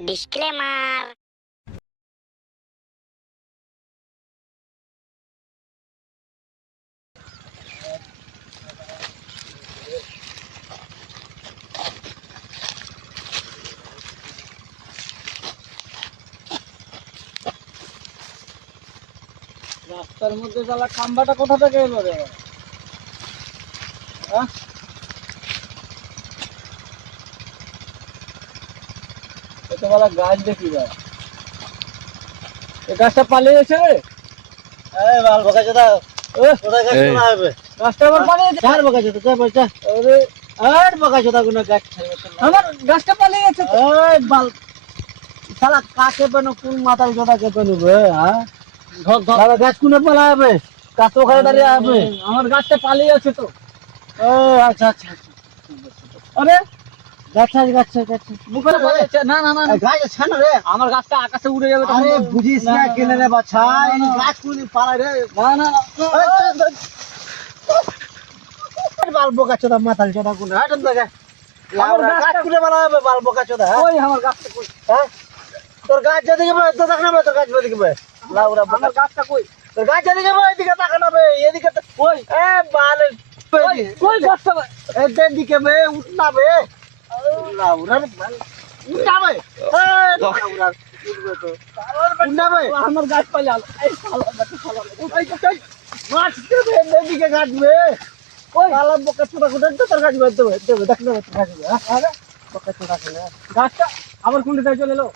Disclaimer. রাস্তার মধ্যে জ্বালা খাম্বাটা কোথা থেকে এলো রে? এত বড় গাছ দেখি ভাই, এই গাছটা পালিয়েছে রে। বাল বকা চোদা কোথায় গাছ শোনা হবে? গাছটা আবার পালিয়েছে। চার বকা চোদা চার বকা আরে আট বকা চোদা কোনো গাছ ছাড়বে না। আমার গাছটা পালিয়েছে তো। ওই বাল শালা কাকে পেনো কোন মাথায় চোদা কে পেনো বে? হ্যাঁ ধর ধর, শালা গাছ কোনে পালাবে? গাছ তো ওখানে দাঁড়িয়ে হবে। আমার গাছটা পালিয়েছে তো। ও আচ্ছা আচ্ছা আচ্ছা। আরে গাছ গাছ গাছ বুকে পালিয়েছে। না না না, গাছ আছে না রে? আমার গাছটা আকাশে উড়ে যাবে তখন। আরে বুঝিস না কেনে রে বাছা, এই গাছ কোনে পালায় রে? না না না। বাল বকা চোদা মাথায় চোদা কোনে হাঁটন দেখা আমার গাছ গাছটা- কোনে পালাবে বাল বকা চোদা? ওই আমার গাছটা কই? হ্যাঁ তোর গাছ যেদিকে বে তো দেখ না বে, তোর গাছ যেদিকে বে লাউরা বকা আমার গাছটা কই? তোর গাছ যেদিকে বে এদিকে তাকা না বে, এদিকে তো কই? এ বাল কই কই গাছটা? এদিকে বে উঠনা বে লাউরা বাল উঠনা বে লাউরা উঠবে তো উঠনা বে আমার গাছ পালিয়ে এই শালা গাছ শালা। এই কই গাছ বে এদিকে গাছ বে কই? শালা বকা চোদা কোনে তো তোর গাছ বে দেবে দেখ না তোর গাছ বে আরে বকা চোদা কোনে গাছটা আবার কোন দিকে চলে এলো?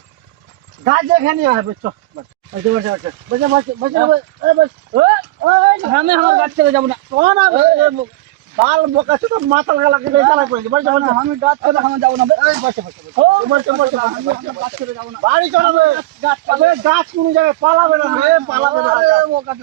গাছ এখানে হবে চ বসে বসে বসে বসে বসে বসে আরে বস আমি আমার গাছ থেকে যাবো না। কোন বাল বকা চোদা মাথাল গালা কে চালা করে বসে বসে আমি গাছ থেকে আমি যাবো না। এই বসে বসে বসে বসে বসে গাছ থেকে যাবো না। বাড়ি চলাবে গাছ আবে গাছ কোন জায়গায় পালাবে না রে পালাবে না আরে ও গাছ